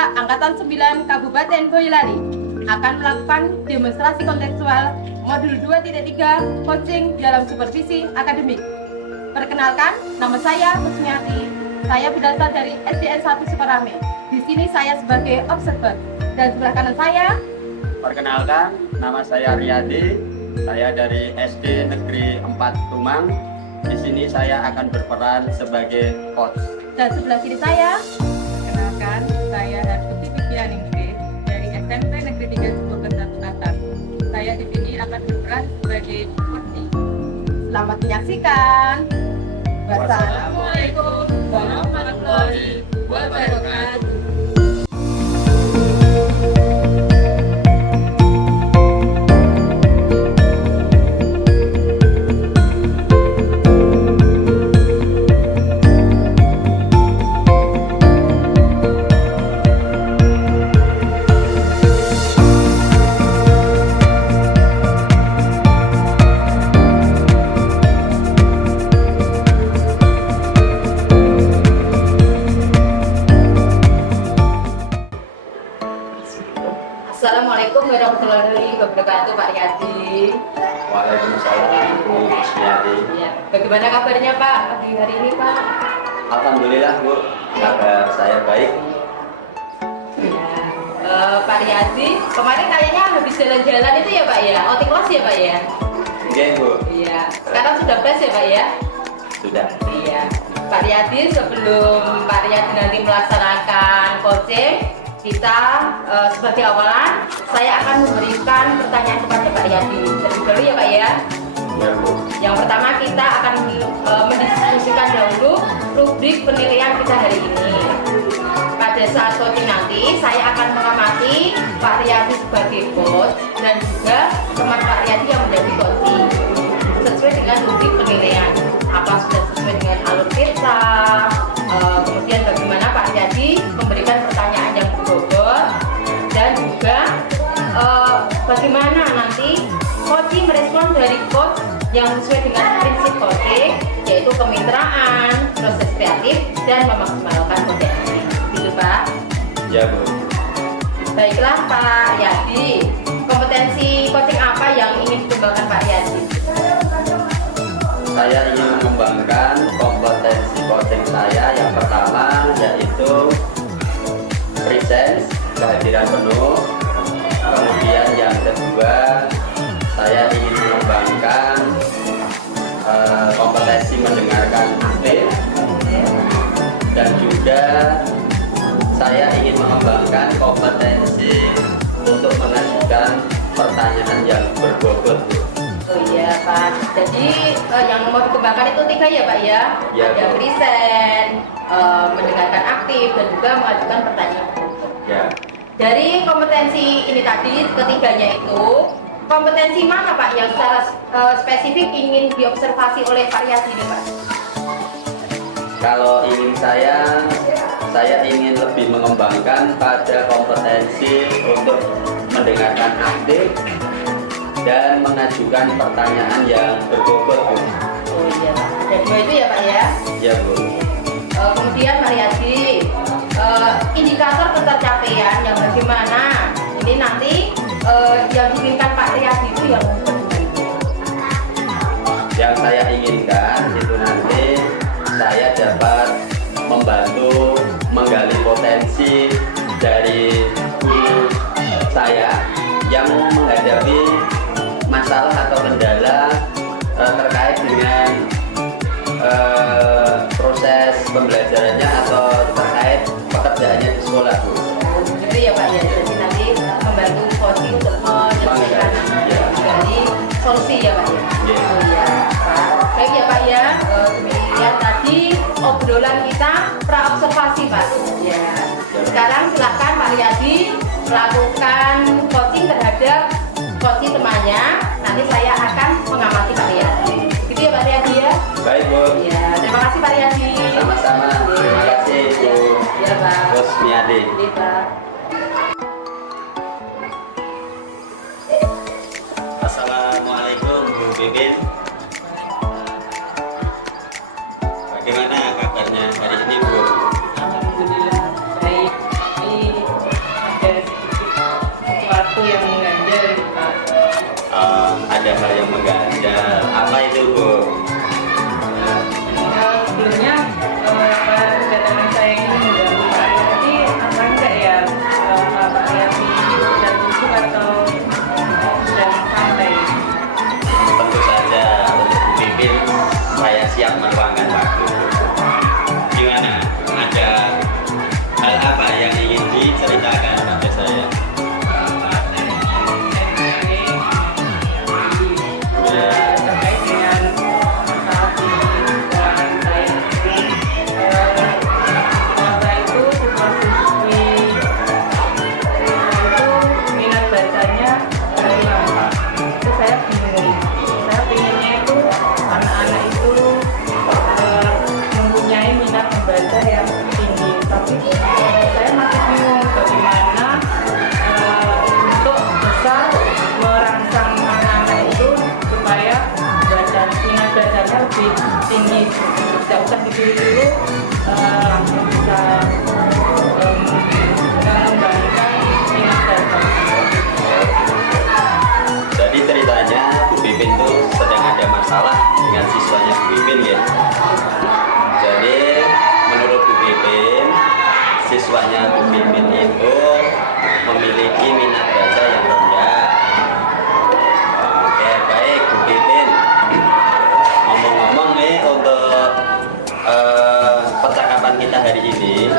Pemuda Angkatan 9 Kabupaten Boyolali akan melakukan demonstrasi kontekstual modul 2.3 coaching dalam supervisi akademik. Perkenalkan, nama saya Kusmiati. Saya berasal dari SDN 1 Sukarame. Di sini saya sebagai observer. Dan sebelah kanan saya, perkenalkan, nama saya Riyadi. Saya dari SD Negeri 4 Tumang. Di sini saya akan berperan sebagai coach. Dan sebelah kiri saya, Perkenalkan, saya Harsuti Widianingke dari SMP Negeri 3 Sumberkesat Selatan. Saya di sini akan berperan sebagai kursi. selamat menyaksikan. Wassalamualaikum warahmatullahi wabarakatuh. Assalamualaikum warahmatullahi wabarakatuh, Pak Riyadi. Waalaikumsalam Bu Kusmiati. Ya, bagaimana kabarnya Pak pagi hari ini Pak? Alhamdulillah Bu, kabar saya baik. Ya, Pak Riyadi, kemarin kayaknya habis jalan-jalan itu ya Pak ya, outing kelas ya Pak ya? Oke Bu, Iya, sekarang sudah fresh ya Pak ya? sudah. Iya, Pak Riyadi, sebelum Pak Riyadi nanti melaksanakan coaching, kita sebagai awalan, saya akan memberikan pertanyaan kepada Pak Riyadi. Terlebih dahulu ya Pak ya. Ya Bu. Yang pertama kita akan mendiskusikan dahulu rubrik penilaian kita hari ini. Pada saat coaching nanti, saya akan mengamati Pak Riyadi sebagai coach dan juga teman Pak Riyadi yang menjadi coaching sesuai dengan rubrik penilaian. Apa sudah sesuai dengan alur kita? Kemudian bagaimana Pak Riyadi memberikan pertanyaan yang berbobot dan juga bagaimana nanti coaching merespon dari coach yang sesuai dengan prinsip coaching, yaitu kemitraan, proses kreatif, dan memaksimalkan potensi. Gitu Pak? Ya Bu. Baiklah Pak Riyadi, kompetensi coaching apa yang ingin dikembangkan Pak Riyadi? Saya ingin mengembangkan kompetensi coaching saya yang pertama yaitu presence, kehadiran penuh. Kemudian yang kedua, saya ingin mengembangkan kompetensi mendengarkan aktif, dan juga saya ingin mengembangkan kompetensi untuk mengajukan pertanyaan yang berbobot. Oh iya Pak, jadi yang mau dikembangkan itu 3 ya Pak ya? Ya, Ada Bu. present, mendengarkan aktif, dan juga mengajukan pertanyaan. Ya. Dari kompetensi ini tadi, ketiganya itu, kompetensi mana Pak yang secara spesifik ingin diobservasi oleh Pak Riyadi ini Pak? Kalau ingin saya ingin lebih mengembangkan pada kompetensi untuk mendengarkan aktif dan mengajukan pertanyaan yang berbobot Bu. Oh iya Pak, ada 2 itu ya Pak ya? Ya Bu. Kemudian Pak Riyadi, indikator ketercapaian yang bagaimana? Ini nanti yang diinginkan Pak Riyadi itu yang bagaimana? Yang saya inginkan itu nanti saya dapat membantu menggali potensi dari guru saya yang menghadapi masalah atau kendala terkait dengan proses pembelajarannya atau terkait pekerjaannya di sekolah Bu. Gitu ya Pak ya, jadi nanti membantu coaching untuk menyelesaikan dari solusi ya Pak ya. Iya. Oh iya Pak. Baik ya Pak ya, demikian tadi obrolan kita pra observasi Pak. Ya. Sekarang silakan Pak Riyadi melakukan coaching terhadap coaching temannya. Nanti saya akan mengamati Pak Riyadi. Gitu ya Pak Riyadi ya. Baik Bu. Ya, terima kasih Pak Riyadi. Sama-sama. Terima kasih Bu. Ya Pak. Kusmiati. Iya Pak. Assalamualaikum Bu Bibin. Bagaimana kabarnya hari ini Bu? Alhamdulillah baik. Ini mengganjal. Apa itu, Bu? Sebelumnya kedatangan saya ini mengganggu Pak Riyadi apa enggak ya, Pak Riyadi dan busuk atau sedang santai? Tentu saja untuk Bu Pipin saya siap meluangkan waktu. Gimana? Ada hal apa yang ingin diceritakan pada saya? Terkait dengan masalah di keuangan saya. Saya itu siswa-siswi itu minat bacanya kurang. Itu saya bingung. Saya pinginnya itu anak-anak itu mempunyai minat membaca yang tinggi, tapi saya masih bingung bagaimana untuk bisa merangsang anak-anak itu supaya minat bacanya lebih tinggi. Tidak usah dulu langsung bisa mengembangkan minat baca. Jadi ceritanya Bu Pipin tuh sedang ada masalah dengan siswanya Bu Pipin ya. Jadi menurut Bu Pipin, siswanya Bu Pipin itu memiliki minat baca yang rendah. Oke, baik Bu Pipin. Ngomong-ngomong nih untuk percakapan kita hari ini,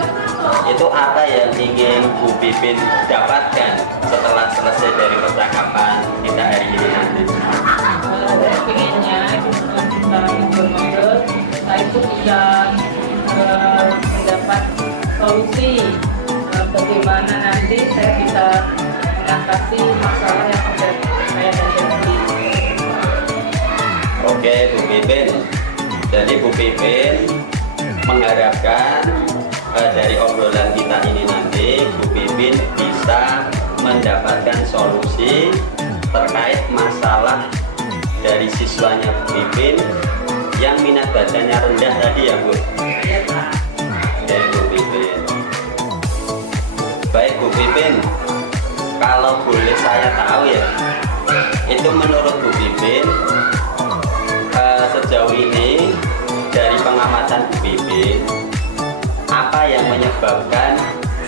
itu apa yang ingin Bu Pipin dapatkan setelah selesai dari percakapan kita hari ini nanti? Saya pengennya itu kita ngobrol, saya itu bisa mendapat solusi bagaimana nanti saya bisa mengatasi masalah yang ada saya hadapi. Oke Bu Pipin, jadi Bu Pipin mengharapkan dari obrolan kita ini nanti Bu Pipin bisa mendapatkan solusi terkait masalah dari siswanya Bu Pipin yang minat bacanya rendah tadi ya Bu. Ya Pak. Dari Bu Pipin. Baik Bu Pipin, kalau boleh saya tahu ya, itu menurut Bu Pipin sejauh ini dari pengamatan Bu Pipin, apa yang menyebabkan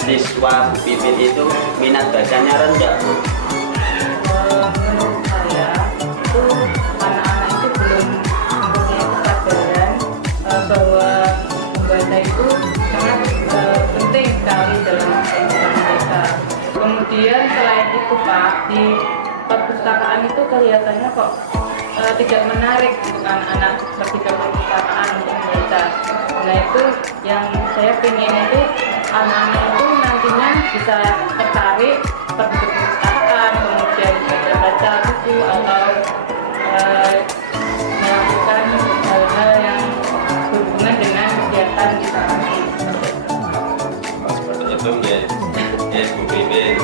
siswa Bu Pipin itu minat bacanya rendah, Bu? Menurut saya itu anak-anak itu belum mempunyai kesadaran bahwa membaca itu sangat penting sekali dalam kehidupan mereka. Kemudian selain itu Pak, di perpustakaan itu kelihatannya kok tidak menarik untuk anak-anak pergi ke perpustakaan untuk membaca. Nah itu yang saya ingin itu anak-anak itu nantinya bisa tertarik pergi ke perpustakaan, kemudian baca buku atau melakukan hal-hal yang berhubungan dengan kegiatan literasi. Seperti itu ya Bu Pipin.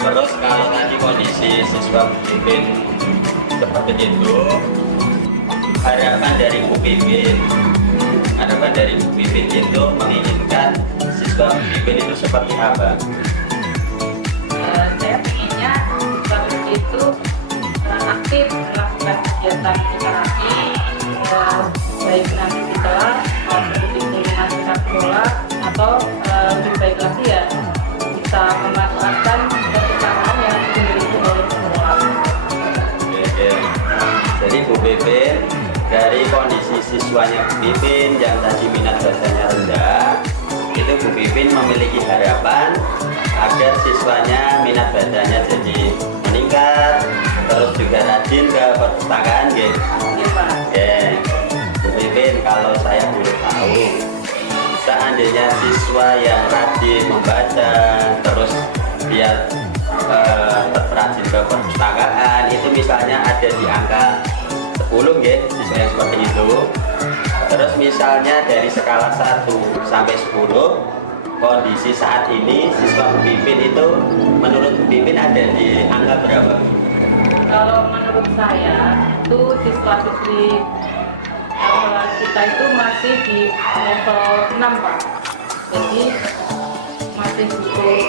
Terus kalau tadi kondisi siswa Bu Pipin seperti itu, harapan dari Bu Pipin itu menginginkan siswa Bu Pipin itu seperti apa? Saya inginnya siswa itu aktif melakukan kegiatan literasi, baik nanti di kelas maupun di lingkungan sekitar sekolah, atau lebih baik lagi ya bisa memanfaatkan perpustakaan yang dimiliki oleh sekolah. Oke. Jadi Bu Pipin, dari kondisi siswanya Bu Pipin yang tadi minat bacanya rendah, itu Bu Pipin memiliki harapan agar siswanya minat bacanya jadi meningkat, terus juga rajin ke perpustakaan gitu. Iya Pak. Oke, Bu Pipin, kalau saya boleh tahu, seandainya siswa yang rajin membaca, terus dia rajin ke perpustakaan, itu misalnya ada di angka 10 ya, siswa yang seperti itu. Terus misalnya dari skala 1 sampai 10, kondisi saat ini siswa Bu Pipin itu menurut Bu Pipin ada di angka berapa? Kalau menurut saya itu siswa-siswi kita itu masih di level 6 Pak. Jadi masih butuh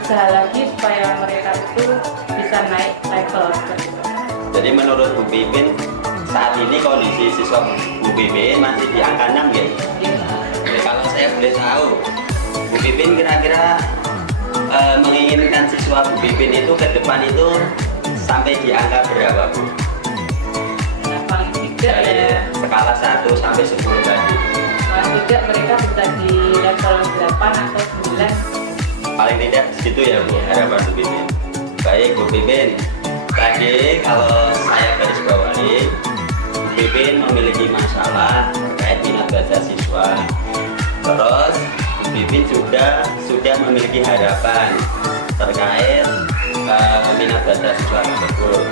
usaha lagi supaya mereka itu bisa naik level seperti itu. Jadi menurut Bu Pipin saat ini kondisi siswa Bu Pipin masih di angka 6 ya? Jadi kalau saya boleh tahu, Bu Pipin kira-kira menginginkan siswa Bu Pipin itu ke depan itu sampai di angka berapa Bu? Nah, paling tidak ya, Skala 1 sampai 10 tadi. paling tidak mereka bisa di level 8 atau 9. Paling tidak di situ ya Bu, harapan Bu Pipin. Baik Bu Pipin, tadi kalau saya garis bawahi, Bu Pipin memiliki masalah terkait minat baca siswa. Terus Bu Pipin juga sudah memiliki harapan terkait minat baca siswa tersebut.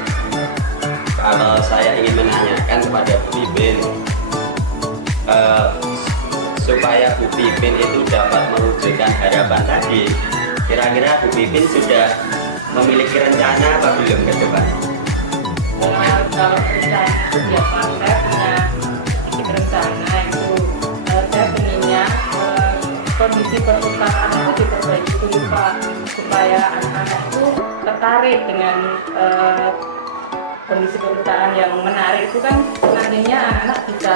Kalau saya ingin menanyakan kepada Bu Pipin, supaya Bu Pipin itu dapat mewujudkan harapan tadi, kira-kira Bu Pipin sudah memiliki rencana apa belum ke depan? Kalau rencana itu biasa saya punya sedikit rencana itu saya pengennya kondisi perpustakaan itu diperbaiki dulu Pak, supaya anak-anak itu tertarik dengan kondisi perpustakaan yang menarik itu kan nantinya anak-anak bisa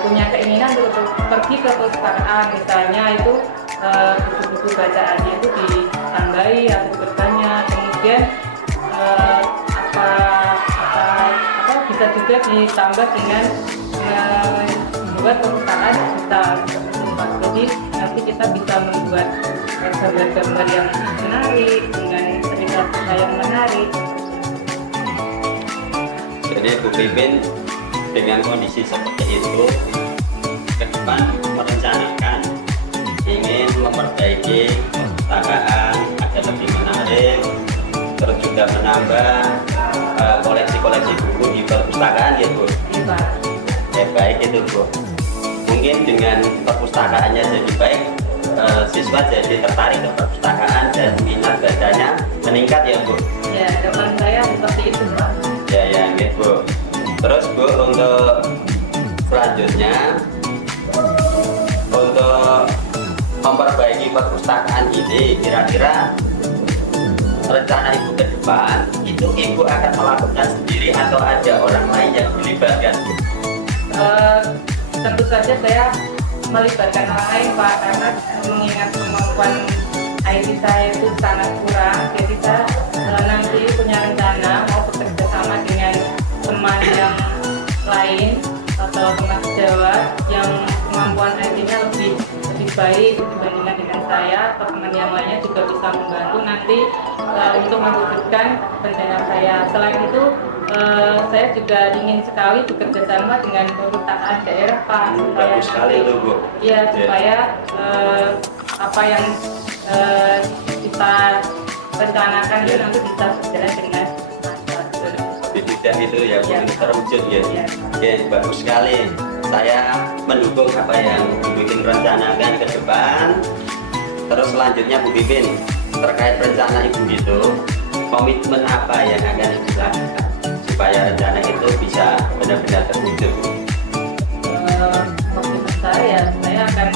punya keinginan untuk pergi ke perpustakaan, misalnya itu buku-buku bacaannya itu ditambahi atau bertanya, kemudian bisa juga ditambah dengan membuat perpustakaan digital. Jadi nanti kita bisa membuat gambar-gambar yang menarik dengan cerita-cerita yang menarik. Jadi Bu Pipin dengan kondisi seperti itu ke depan merencanakan ingin memperbaiki perpustakaan agar lebih menarik, terus juga menambah koleksi-koleksi buku di perpustakaan ya Bu. Iya. Ya baik itu Bu. Mungkin dengan perpustakaannya jadi baik, siswa jadi tertarik ke perpustakaan dan minat bacanya meningkat ya Bu. Ya, harapan saya seperti itu Pak. Ya gitu Bu. Terus Bu, untuk selanjutnya untuk memperbaiki perpustakaan ini, kira-kira rencana Ibu ke depan itu Ibu akan melakukan sendiri atau ada orang lain yang dilibatkan? Tentu saja saya melibatkan orang lain Pak, karena mengingat kemampuan IT saya itu sangat kurang, jadi saya nanti punya rencana mau bekerja sama dengan teman yang lain atau teman sejawat yang kemampuan IT-nya lebih baik dibandingkan dengan saya, atau teman yang lainnya juga bisa membantu nanti untuk mewujudkan rencana saya. Selain itu saya juga ingin sekali bekerja sama dengan perpustakaan daerah Pak, supaya Bagus sekali itu Bu. ya supaya apa yang kita rencanakan itu nanti bisa segera dengan masyarakat. Tidak itu ya Bu, Ya. terwujud ya. Ya. Oke, bagus sekali. Saya mendukung apa yang Bu Pipin rencanakan ke depan. Terus selanjutnya Bu Pipin, terkait rencana Ibu itu, komitmen apa yang akan Ibu lakukan supaya rencana itu bisa benar-benar terwujud? Komitmen saya akan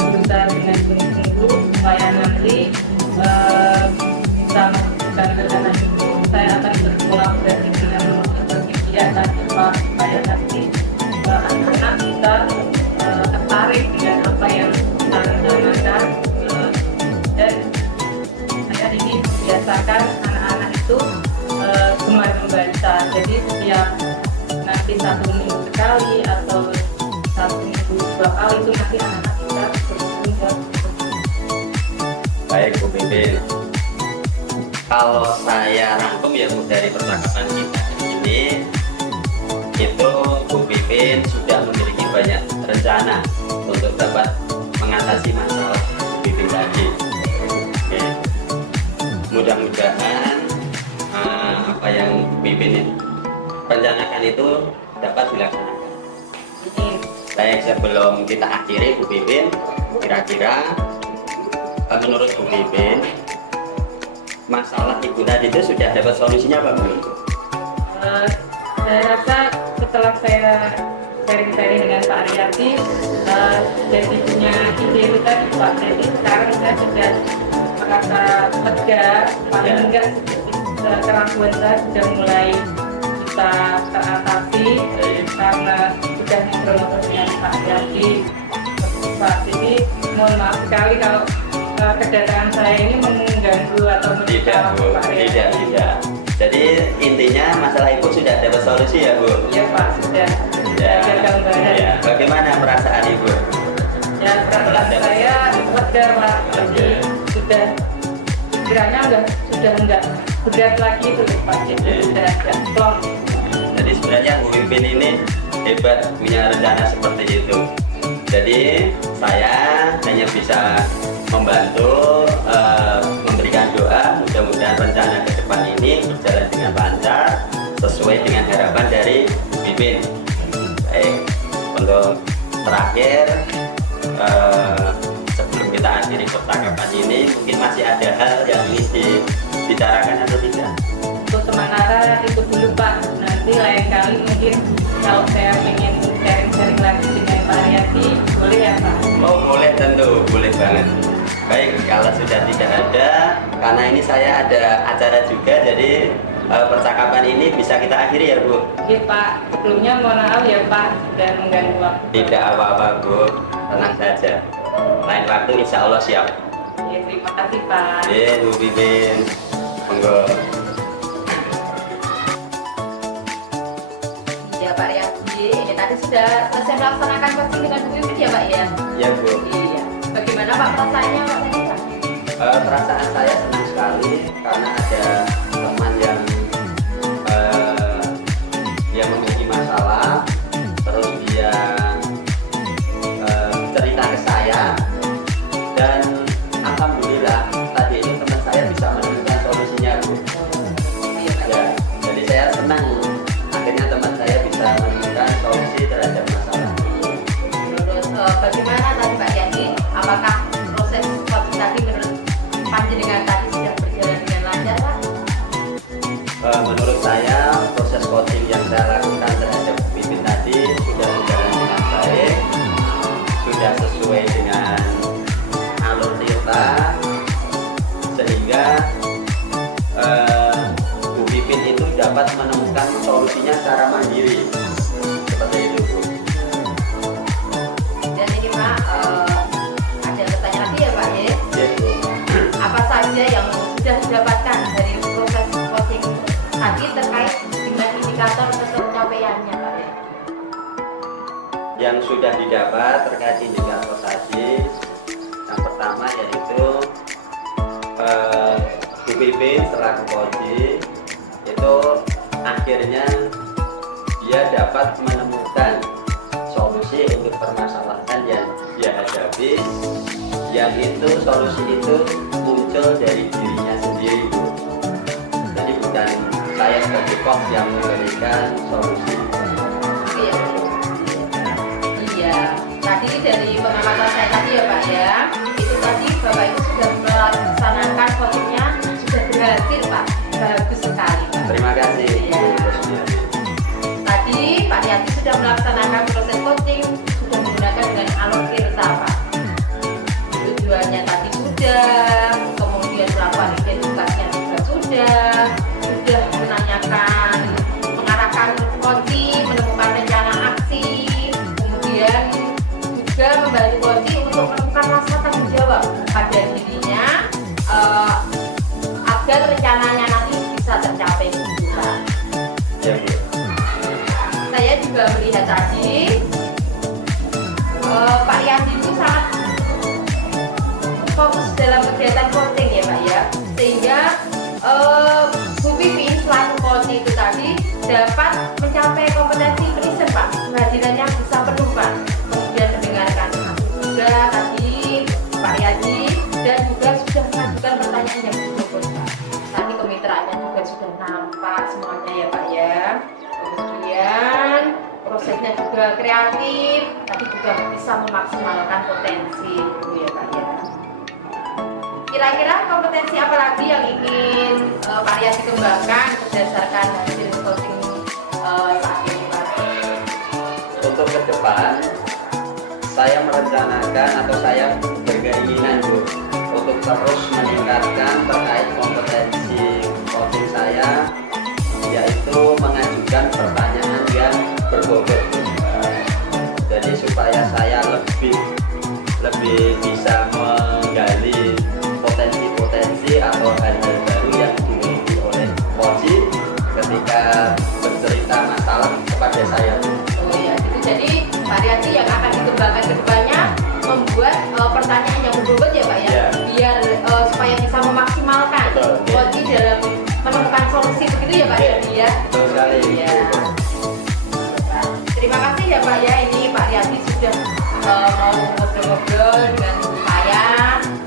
berusaha dengan sungguh-sungguh supaya nanti bisa mewujudkan rencana itu. Saya akan berkolaborasi dengan berbagai atas supaya nanti anak-anak bisa tertarik dengan apa yang kita rencanakan, dan saya ingin membiasakan anak-anak itu gemar membaca. Jadi setiap nanti 1 minggu sekali atau 1 minggu 2 kali itu nanti anak-anak kita berkunjung ke Baik Bu Pipin, kalau saya rangkum ya Bu dari percakapan kita ini, itu Bu Pipin sudah memiliki banyak rencana untuk dapat mengatasi masalah Bu Pipin tadi. Oke. Mudah-mudahan apa yang Bu Pipin rencanakan itu dapat dilaksanakan. ini. Baik, sebelum kita akhiri Bu Pipin, kira-kira menurut Bu Pipin masalah Ibu tadi itu sudah dapat solusinya apa belum? Saya rasa setelah saya sharing-sharing dengan Pak Aryati, jadi punya ide itu tadi Pak. Jadi sekarang saya sudah merasa lega, paling enggak sedikit keraguan saya sudah mulai bisa teratasi karena sudah ngobrol dengan Pak Yadi. Saat ini mohon maaf sekali kalau kedatangan saya ini mengganggu atau Tidak Bu, Pak Yadi. tidak. Jadi intinya masalah Ibu sudah dapat solusi ya Bu? Ya Pak, sudah ada gambaran. Ya. Bagaimana perasaan Ibu? Ya perasaan saya lega Pak, jadi sudah pikirannya sudah enggak berat lagi itu Pak, jadi sudah agak plong. Jadi sebenarnya Bu Pipin ini hebat, punya rencana seperti itu. Jadi saya hanya bisa membantu memberikan doa, mudah-mudahan rencana ke depan ini berjalan dengan lancar sesuai dengan harapan dari Bu Pipin. Baik, untuk terakhir sebelum kita akhiri percakapan ini, mungkin masih ada hal yang ingin dibicarakan atau tidak? Untuk sementara itu dulu Pak, nanti lain kali mungkin kalau saya ingin sharing-sharing lagi dengan Pak Riyadi, boleh ya Pak? Oh boleh, tentu boleh banget. Baik, kalau sudah tidak ada, karena ini saya ada acara juga, jadi percakapan ini bisa kita akhiri ya Bu? Oke Pak, sebelumnya mohon maaf ya Pak, sudah mengganggu waktu. Tidak apa-apa Bu, tenang saja. Lain waktu insya Allah siap. Ya, terima kasih Pak. Bu Pipin, monggo. Ya Pak Riyadi, ini tadi sudah selesai melaksanakan coaching dengan Bu Pipin ya Pak ya? Ya Bu. Iya. Bagaimana Pak perasaannya Pak tadi Pak? Perasaan saya senang sekali karena ada teman yang memiliki masalah, terus dia cerita ke saya, dan alhamdulillah tadi itu teman saya bisa menemukan solusinya Bu. Iya Pak. Ya, jadi saya senang akhirnya teman saya bisa menemukan solusi terhadap masalah. Terus bagaimana tadi Pak Yadi? Apakah proses coaching tadi menurut panjenengan tadi sudah berjalan dengan lancar Pak? Menurut saya proses coaching yang saya lakukan terhadap Bu Pipin tadi sudah berjalan dengan baik, sudah sesuai dengan alur cerita, sehingga Bu Pipin itu dapat menemukan solusinya secara mandiri. Seperti itu Bu. Dan ini Pak, ada pertanyaan lagi ya Pak ya? Ya Bu. Apa saja yang sudah didapatkan dari proses coaching tadi terkait dengan indikator pencapaiannya Pak ya? Yang sudah didapat terkait indikator tadi, yang pertama yaitu Bu Pipin selaku coaching itu akhirnya dia dapat menemukan solusi untuk permasalahan yang dia hadapi, yang itu solusi itu muncul dari dirinya sendiri Bu. Jadi bukan saya sebagai coach yang memberikan solusi. Iya. Iya. Tadi dari pengamatan saya tadi ya Pak ya, itu tadi Bapak itu sudah melaksanakan coachingnya sudah berhasil Pak, bagus sekali Pak. Terima kasih Iya. Bu Rosmiati. Tadi Pak Yati sudah melaksanakan proses coaching, sudah menggunakan dengan alur tirta Pak. Tujuannya tadi sudah, kemudian melakukan identifikasinya juga sudah menanyakan, mengarahkan coaching, menemukan rencana aksi, kemudian juga membantu coaching untuk menemukan rasa tanggung jawab pada dirinya agar rencananya nanti bisa tercapai gitu Pak. Ya Bu. Saya juga melihat tadi Pak Yandi itu sangat fokus dalam kegiatan coaching ya Pak ya, sehingga Bu Pipin selaku coach itu tadi dapat mencapai kompetensi riset Pak, kehadirannya bisa penuh Pak, kemudian mendengarkan juga tadi Pak Yadi dan juga sudah mengajukan pertanyaan yang betul Pak. Tadi kemitraannya juga sudah nampak semuanya ya Pak ya. Kemudian prosesnya juga kreatif, tapi juga bisa memaksimalkan potensi itu ya Pak ya. Kira-kira kompetensi apa lagi yang ingin Pak Riyadi kembangkan berdasarkan hasil coaching saat ini Pak? Untuk ke depan, saya merencanakan atau saya berkeinginan Bu untuk terus meningkatkan terkait kompetensi coaching saya yaitu mengajukan pertanyaan yang berbobot. Jadi supaya saya lebih bisa menggali potensi-potensi atau hal-hal baru yang dimiliki oleh Poci ketika bercerita masalah kepada saya. Oh ya, gitu. Jadi variasi yang akan dikembangkan ke depannya membuat pertanyaan yang berbobot ya Pak ya, Ya. biar supaya bisa memaksimalkan Betul, ya. Poci dalam menemukan solusi begitu ya Pak Ya. ya. Betul sekali. Iya. Terima kasih ya Pak ya, ini Pak Riyadi sudah mau ngobrol-ngobrol dengan saya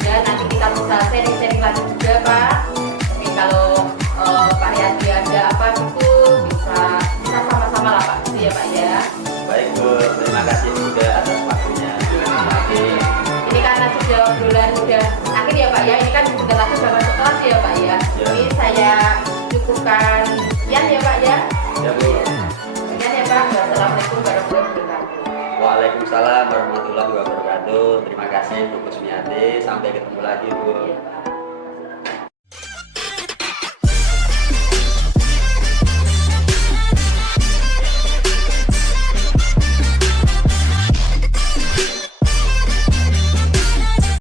dan nanti kita bisa sharing-sharing lagi juga Pak. Jadi kalau Pak Riyadi ada apa gitu bisa sama-sama lah Pak, gitu ya Pak ya. Baik Bu, terima kasih juga atas waktunya. Terima kasih. Ini karena sudah bulan udah akhir ya Pak ya, ini kan bentar lagi udah masuk kelas ya Pak ya. Ya. Ini saya cukupkan sekian ya Pak ya. Ya Bu. Sekian ya Pak. Wassalamualaikum warahmatullahi wabarakatuh. Waalaikumsalam warahmatullahi wabarakatuh. Terima kasih Bu Kusmiati. Sampai ketemu lagi Bu. Iya, Pak.